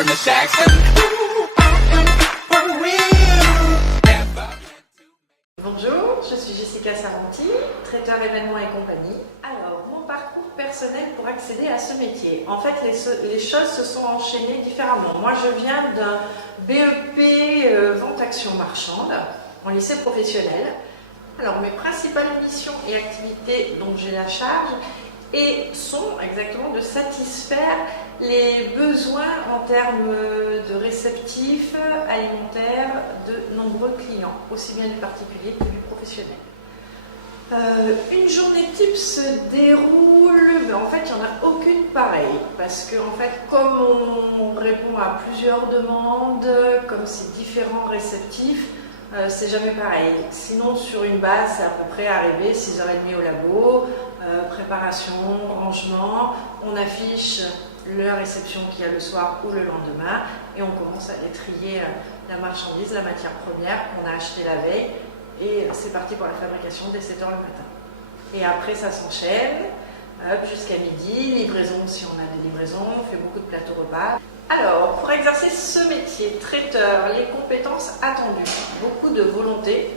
Catherine the Jackson. Bonjour, je suis Jessica Sarenti, traiteur événements et compagnie. Alors, mon parcours personnel pour accéder à ce métier. En fait, les choses se sont enchaînées différemment. Moi, je viens d'un BEP Vente Action Marchande en lycée professionnel. Alors, mes principales missions et activités dont j'ai la charge sont exactement de satisfaire les besoins en termes de réceptifs alimentaires de nombreux clients, aussi bien du particulier que du professionnel. Une journée type se déroule, mais en fait il n'y en a aucune pareille, parce que en fait, comme on répond à plusieurs demandes, comme c'est différents réceptifs, c'est jamais pareil. Sinon, sur une base, c'est à peu près arrivé 6h30 au labo, préparation, rangement, on affiche la réception qu'il y a le soir ou le lendemain et on commence à détrier la marchandise, la matière première qu'on a achetée la veille et c'est parti pour la fabrication dès 7h le matin. Et après, ça s'enchaîne jusqu'à midi, livraison si on a des livraisons, on fait beaucoup de plateaux repas. Alors, pour exercer ce métier, traiteur, les compétences attendues, beaucoup de volonté,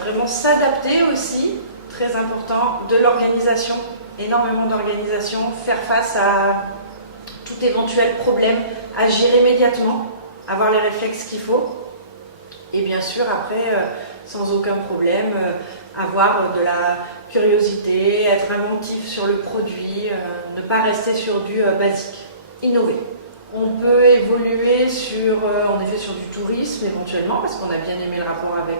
vraiment s'adapter aussi, très important, de l'organisation, énormément d'organisation, faire face à tout éventuel problème, agir immédiatement, avoir les réflexes qu'il faut, et bien sûr après, sans aucun problème, avoir de la curiosité, être inventif sur le produit, ne pas rester sur du basique, innover. On peut évoluer en effet sur du tourisme éventuellement parce qu'on a bien aimé le rapport avec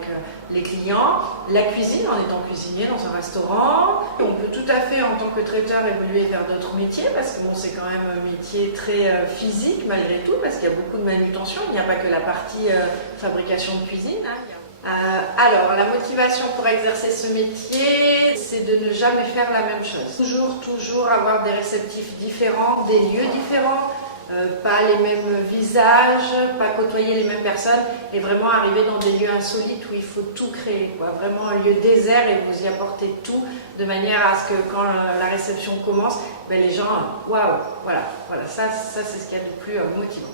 les clients, la cuisine en étant cuisinier dans un restaurant. On peut tout à fait en tant que traiteur évoluer vers d'autres métiers parce que bon, c'est quand même un métier très physique malgré tout parce qu'il y a beaucoup de manutention, il n'y a pas que la partie fabrication de cuisine. Alors, la motivation pour exercer ce métier, c'est de ne jamais faire la même chose. Toujours avoir des réceptifs différents, des lieux différents, pas les mêmes visages, pas côtoyer les mêmes personnes et vraiment arriver dans des lieux insolites où il faut tout créer, quoi. Vraiment un lieu désert et vous y apportez tout de manière à ce que quand la réception commence, les gens, waouh, voilà, ça c'est ce qu'il y a de plus motivant.